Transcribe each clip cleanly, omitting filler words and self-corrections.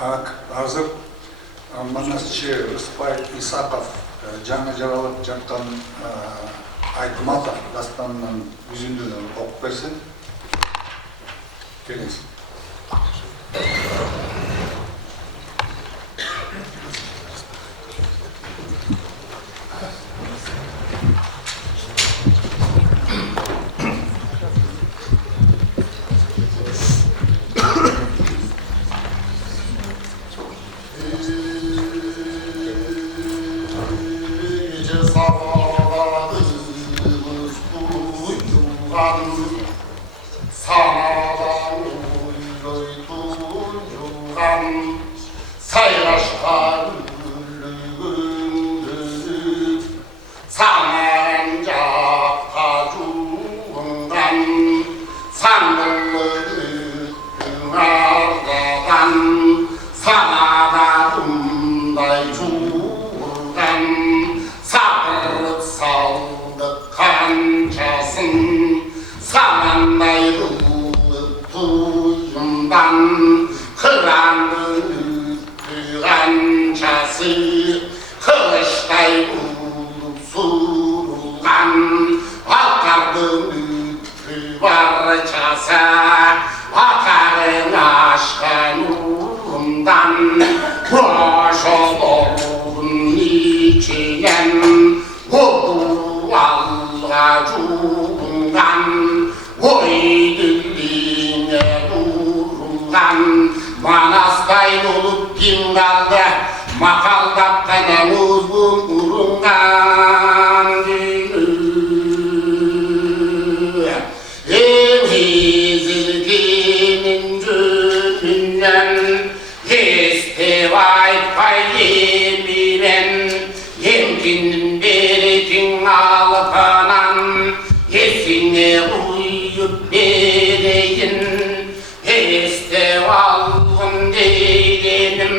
Азыр Манасчы Рыспай Исаков жаңы жаралып жатқан Айтматов дастанынан үзүндүн окуп берсин. Келиңиз. Manastay olup kim kaldı, makalda kene uzun urungan günü. Hizilginin cümünden, istevayt payemiren, yemkinin berikin alıpanan, yesine uyup bereyin. Estevalım değilim,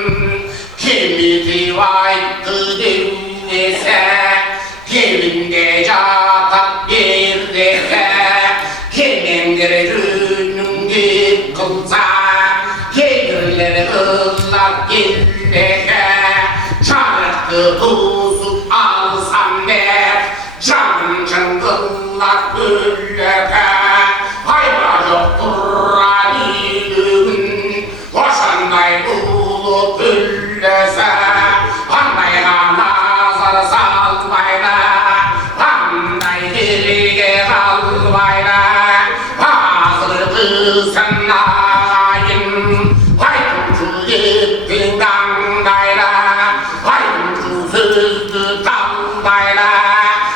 kimi rivayetı dinlese, kiminde catat bir deke, kimindir rünümde kılsa, gelirleri ıllar gilleke, çarıktı tuzup alsam der, canım çıngıllak bülleke, hayva yoktur. Koşanday ulu püllese, handayına nazar salmayla, handay dilge kalmayla, hazır sen ağayın, haytuncu gittin dangayla, haytuncu sözlü tandayla,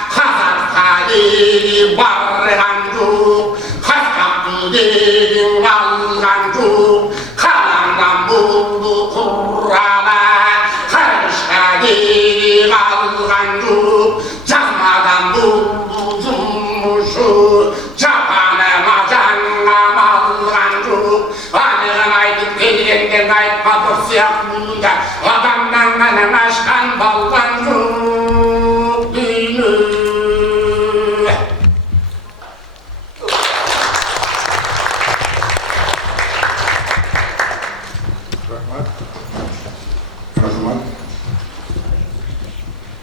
kazakta deli bargancuk, kaskaplı delin algancuk, kalandan buldu kurrala, karışka deli algancuk, cazmadan buldu cummuşu, capane macana malgancuk, anıgın aydık geliyenden aytmadır siyah bulunca, adamdan kanem aşkan balgancuk dünü.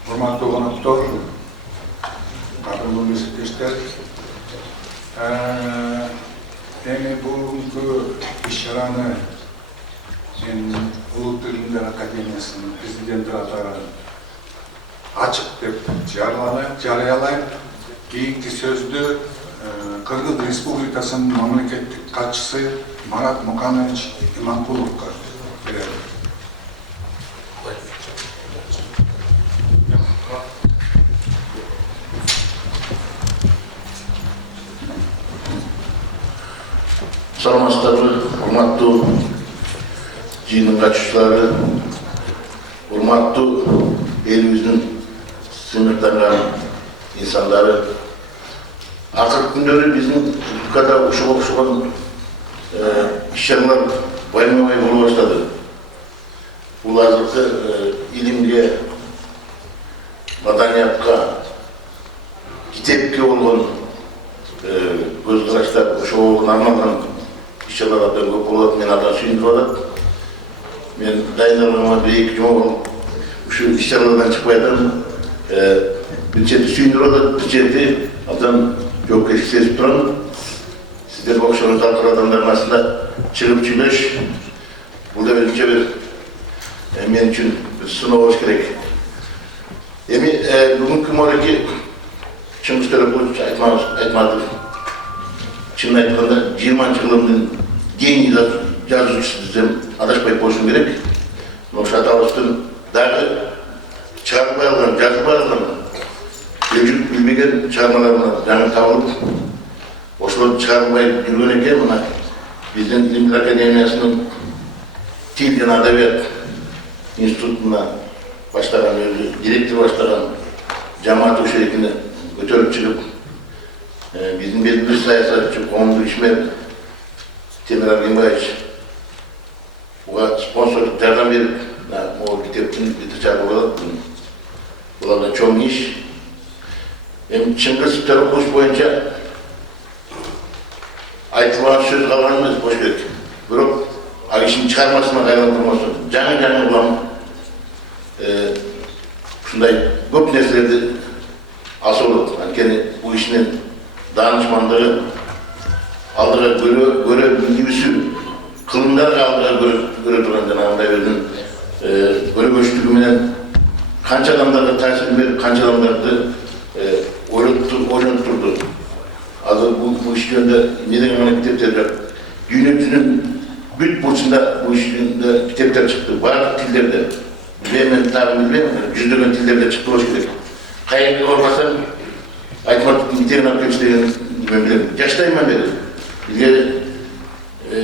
Hormatly konuklar, qadrli esirgechlar, endi bugungi ish-sharani men Ulug' Bilimlar Akademiyasining prezidenti atari ochiq deb жарыяlayım. Keyingi so'zni Qirg'iz Respublikasining mamlakatlik elchisi Marat Muqanovich Imanqulovga beradi. Саламатсыздарбы, урматтуу жыйындын катышуучулары, урматтуу элибиздин сыймыктанган инсандары. Акыркы күндөрү биздин республикада ушуга окшогон иш-чаралар байырмабай боло баштады. Бул азыркы илимге, маданиятка, китепке болгон көз караштар ошого арналган иш-чаралар абдан көп болот. Мен абдан сүйүнүп атат. Мен dayanalarıma bir iki cuma oldu. Şu işçilerden çıkmaydan bütçeti sündürüyorlar, bütçeti adam çok eski sesip duran. Sizler bakışlarınız halkır adamların aslında çıkıp çıkmış. Burada benimce bir men için bir sınav olmuş gerek. Bugünkü moraki Çınmış tarafı aytmadık. Çınını aytқанда 20 yılımın en yazıcısı dizem adaşpay boşum gerek. Noşa Atavustun dağı çıkartmay algan, жазылмай алған, bilmegen çıkarmalarına жаңы табылып, ошолорду çıkarmay жүргөн экен мына биздин Илимдер Академиясынын Тил жана Адабият институтуна баштаган, директор баштаган жамаат ошерекине көтөрүп чыгып, биздин белгилүү саясатчы, коомдук ишмер Темир Аргенбаевич буга спонсорлук жардам берип, могу китептин бити чыгарып алат. Булардан чоң иш. Чыңгыз Төрөкулович боюнча айтылган сөз калган эмес болуш керек. Бирок ал ишин чыгармасына кайландырмаса, жаңы улам ушундай көп нерселерди алса болот. Анткени бул ишинин даанышмандыгы алдыга көрө билүүсү, кылымдарга алдыга көрө турган жанагындай өзүнүн көрөгөчтүгү менен канча адамдарга таасир берип, канча адамдарды ойлонтурду. Азыр бул иш жөнүндө эмне деген китептер бар. Дүйнө жүзүнүн бүт бурчунда бул иш жөнүндө китептер чыкты. Баардык тилдерде. Билем, тагы билем, жүздөгөн тилдерде чыкты болуш керек. Кайерге барбасам, айтмат интернет кылыш деген мен билем. Жаштайман бери. Бизге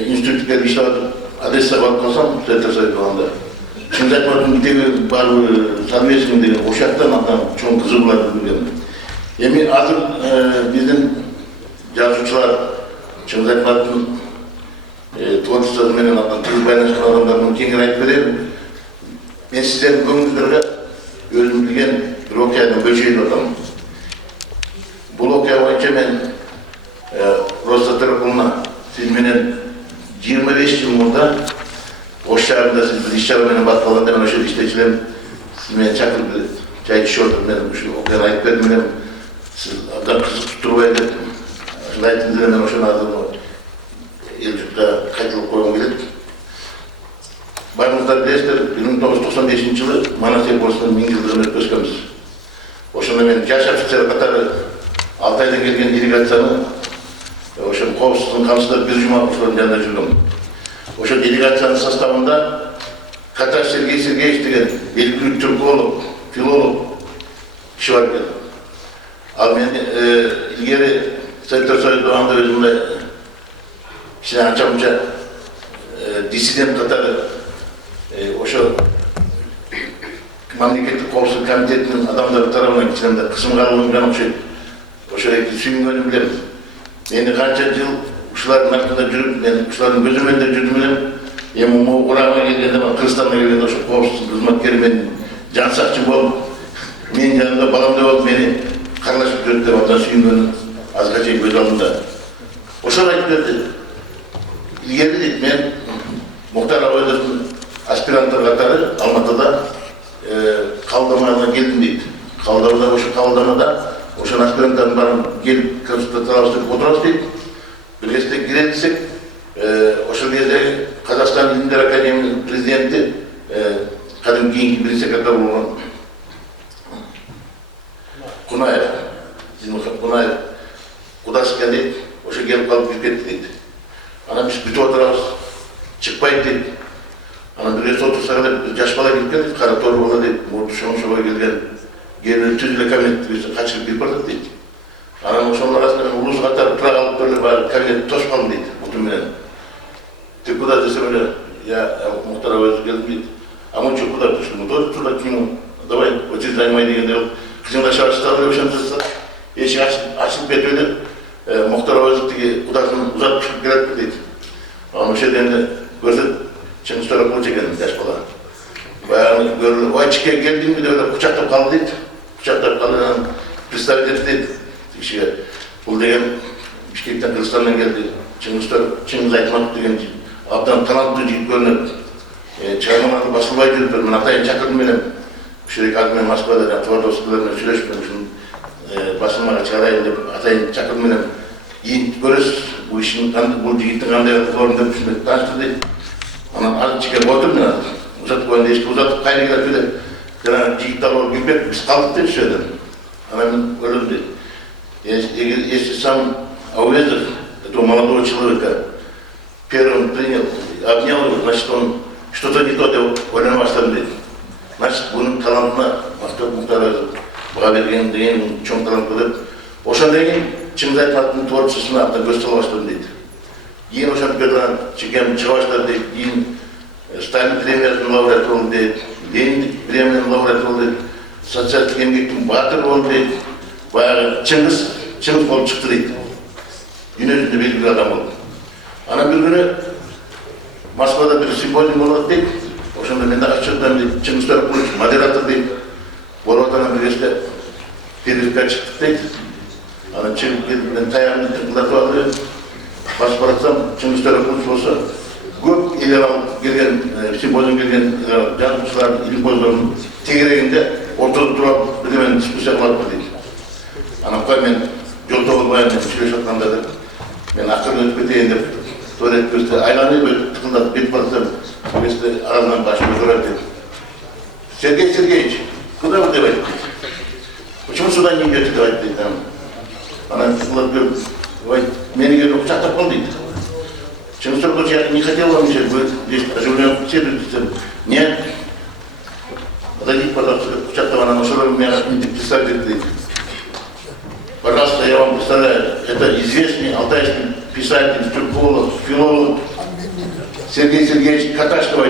институтка иштеп атып, Одессага барып калсам, Советтер Союзу болгондо. Чын айтматтын китеби бар Совместный деген ошактан адам чоң кызыгууларды билген. Эми азыр биздин жазуучулар чын айтматтын творчествосу менен тыгыз байланышкан адамдардын кеңири айтып берем. Мен сиздердин көңүлүңүздөргө өзүм билген бир окуядан бөлүшөйүн атам. Бул окуя боюнча мен Росстаттарапына сиз менен 25 жыл мурда Ош шаарында сиз иш чара менен батталганда мен ошол иштечилерим сиз менен чакырды, чай ичип отуруп мен ушул окуяны айтып бердим элем. Сиз абдан кызыктуу турбай деп ушундай айттыңыз эле, мен ошону азыр эл журтка кайталап койгум келет. Баарыңыздар билесиздер, 1995 жылы Манас Элборусунун 1000 жылдыгын өткөзгөнбүз. Ошондо мен жаш офицер катары Алтайдан келген делегацияны ошол коопсуздуктун камсыздап бир жума ошолордун жанында жүргөм. Ошол делегациянын составында Каташ Сергей Сергеевич деген белгилүү түрколог, филолог киши бар экен. Ал мен илгери Советтер Союзу анда өзүмдөй кичине анча-мунча диссидент катары ошо мамлекеттик коопсуздук комитетинин адамдары тарабынан кичине кысымга алынган окшойт. Ошол эки сүйүнгөнүм билем. Мени канча жыл ушулардын артында жүрүп, мен ушулардын көзү менен жүрдүм элем. Эми могу курагыма келгенде, мен Кыргызстанга келгенде ошо коопсуздук кызматкери мен жан сакчы болуп, менин жанымда баламдай болуп мени каралашып жүрөт деп абдан сүйүнгөнүм азга чейин көз алдымда. Ошол айтып берди. Илгери дейт, мен Мухтар Абайдовдун аспиранттар катары Алматыда кабылдамага келдим дейт. Кабылдамада ошо кабылдамада ошол аспиранттардын баарын келип консультациялашып отурабыз дейт. Бир кезде кире десек, ошол кезде Казакстан Илимдер Академиясынын президенти кадим кийинки биринчи секретарь болгон Кунаев, Зинмухат Кунаев кудасы экен дейт. Ошо келип калып жүрүп кетти дейт. Анан биз күтүп отурабыз, чыкпайт дейт. Анан бир кезде отурсак эле жаш бала келип келди, кара тор бала дейт, мурду шоң-шоңой келген. Келип түз эле кабинетти качырып кирип бардык дейт. Анан ошонун арасында улуз катары тура калып эле бар кабинетти тосуп калдым дейт, бутум менен. Ты куда десем эле, я Мухтар Абайдов келдим дейт. А мы что, куда пришли? Мы тоже туда к нему. Давай, вот здесь займай дегенде, кызыңда шарыштап эле ошентсе, эшик ачылып кетип эле, Мухтар Абайдов тиги кудасын узатып чыгып келет дейт. Анан ошол жерде көрсөт, Чыңгыз Төрөкулович экен, жаш бала. Баягы көрүлүп, ой чике келдиңби деп эле кучактап калды дейт. Кучактап калды, анан представить этти дейт. Кишиге бул деген Бишкектен, Кыргызстандан келди. Чыңгыз Айтматов деген абдан таланттуу жигит көрүнөт. Çağırmaları basılmayı dedikler. Ben Atay'ın çakırdım benim. Şuraya kalkmaya Moskva'da Atıvar dostlarımla söyleşmedim. Basılmaya çağırayım deyip Atay'ın çakırdım benim. İyi görürüz. Bu işin, bu yiğitin kandıya formda düşünmek tanıştırdı. Ondan az çıkıp oturdum ya. Uzatıp oyunda işte uzatıp kaynıya şöyle. Yani yiğitler olup gülmek biz kaldık dedi söyledim. Anamın öyle dedi. Если сам Ауэзер, этого молодого человека, первым принял, обнял его, значит, он что-то не то ойланып баштады. Значит, bunun талантына Мақтау Мұхтар баға берген деген чоң талант деп. Ошондон кийин Чыңгыз Айтматовдун творчествосуна көз сала баштадым дейт. Кийин ошондон чекем чыга баштады дейт. Кийин Сталин премиясынын лауреаты болду дейт. Ленин премиянын лауреаты болду дейт. Социалдык эмгектин баатыры болду дейт. Баягы Чыңгыз болуп чыкты дейт. Дүйнө жүзүндө белгилүү адам болду. Анан бир күнү Москвада бир симпозиум болот дейт. Ошондо мен дагы чыктым дейт. Чыңгыз Төрөкулович модератор дейт. Болуп аткан бир кезде перерывка чыктык дейт. Анан чыгып келип мен таягымды тыркылдатып алып басып баратсам Чыңгыз Төрөкулович болсо көп эл алып келген симпозиум келген жазуучулар, илим көздөрүнүн тегерегинде отуруп туруп бирдемени дискуссия кылып дейт. Анан кой мен жол тогулбайын деп сүйлөшүп атканда деп мен акырын өтүп кетейин деп туалет көздү айланып тыкылдатып кетип барсам көздү арасынан башымды көрөт деп. Сергей Сергеевич, куда вы деваете? Почему сюда не идете, давайте дейт. Анан тыкылдап келип, ой, мени келип кучактап кал дейт. Чыңгыз Төрөкулович, я не хотел вам мешать, вы здесь оживленно беседуете. Нет. Подойдите, пожалуйста, кучактап, анан ошол меня представьте дейт. Пожалуйста, я вам представляю, это известный алтайский писатель, тюрколог, филолог Сергей Сергеевич Каташков.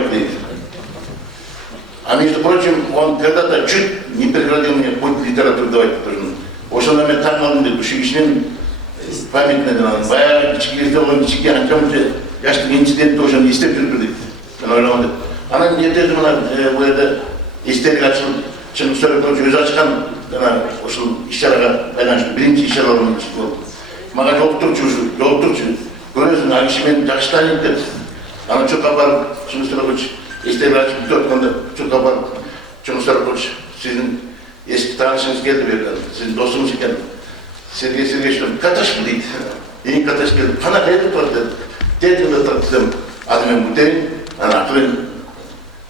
А между прочим, он когда-то чуть не преградил мне путь литературы давать. Ошондо мен таң калдым деп, ушу кишинин памятный, баягы кичикелерде болгон кичике анча жаштык инцидентти ошону эстеп жүрүп дейт. Мен ойлогом деп. Анан эртең мына бул жерде эстелик ачылып, Чыңгыз Төрөкулович өзү ачкан ушул иш-чарага байланыштуу биринчи иш-чаралардын ичи болду. Мага жолуктурчу, көрөсүң, ал киши мени жакшы тааныйт деп. Анан чуркап барып, Чыңгыз Төрөкулович эстелик ачып бүтүп атканда чуркап барып, Чыңгыз Төрөкулович, сиздин эски таанышыңыз келди бу жерден, сиздин досуңуз экен. Сергей Сергеевич Каташкин дейт. Эң Каташ келип, кана кайда турат деп. Тетимде туруп десем, аны мен бүтөйүн, анан акырын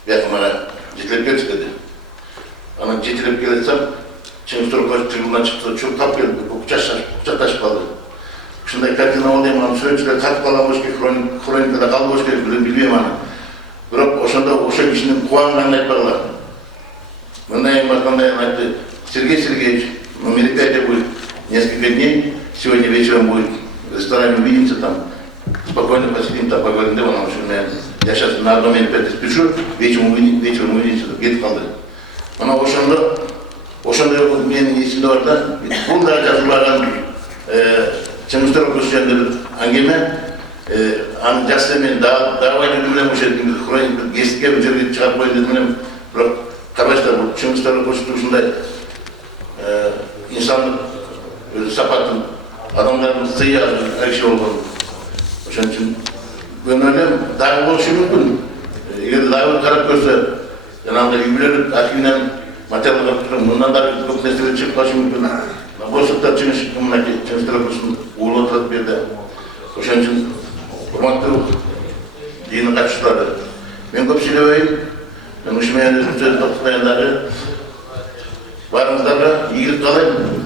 бияка мага жетелеп келчи деди. Анан жетелеп келсем, Чыңгыз Төрөкулович трибунадан чыкты, чуркап келди, кучакташып калды. Ушундай картина болду, аны сөзчүлөр катып калган болуш керек, хроникада калды болуш керек, билбейм аны. Бирок ошондо ошол кишинин кубанганын айтпагыла. Мындай баргандай айтты: Сергей Сергеевич, мероприятие будет несколько дней, сегодня вечером будет в ресторане, увидимся там, спокойно посидим, там поговорим, да, потому что я сейчас на одном мероприятии спешу, вечером увидимся, кетип калды. Ана ошондо менин эсимде бар да, бул да жазылган Чыңгыз Төрөкулович жөнүндө бир аңгеме, аны жазса мен давай жүрүм элем ошо хроник гестке бир жерге чыгарып коеюн дедим элем, бирок карбайсыздар, бул Чыңгыз Төрөкулович ушундай инсандык өзү сапатын адамдардын сыйы киши болгон. Ошон үчүн көңүлүм дагы болушу мүмкүн. Эгер дагы карап көрсө, жанагындай юбилейлик архивинен материал алып турам, мындан дагы көп нерселер чыгып калышы мүмкүн. Босуктар Чыңгыз Төрөкуловичтун уулу отурат бу жерде. Ошон үчүн урматтуу дийин катчылары, мен көп сүйлөбөйм. Мен ушу менен сөз токтотоюн дагы. Барыңыздарга ийгилик каалайм.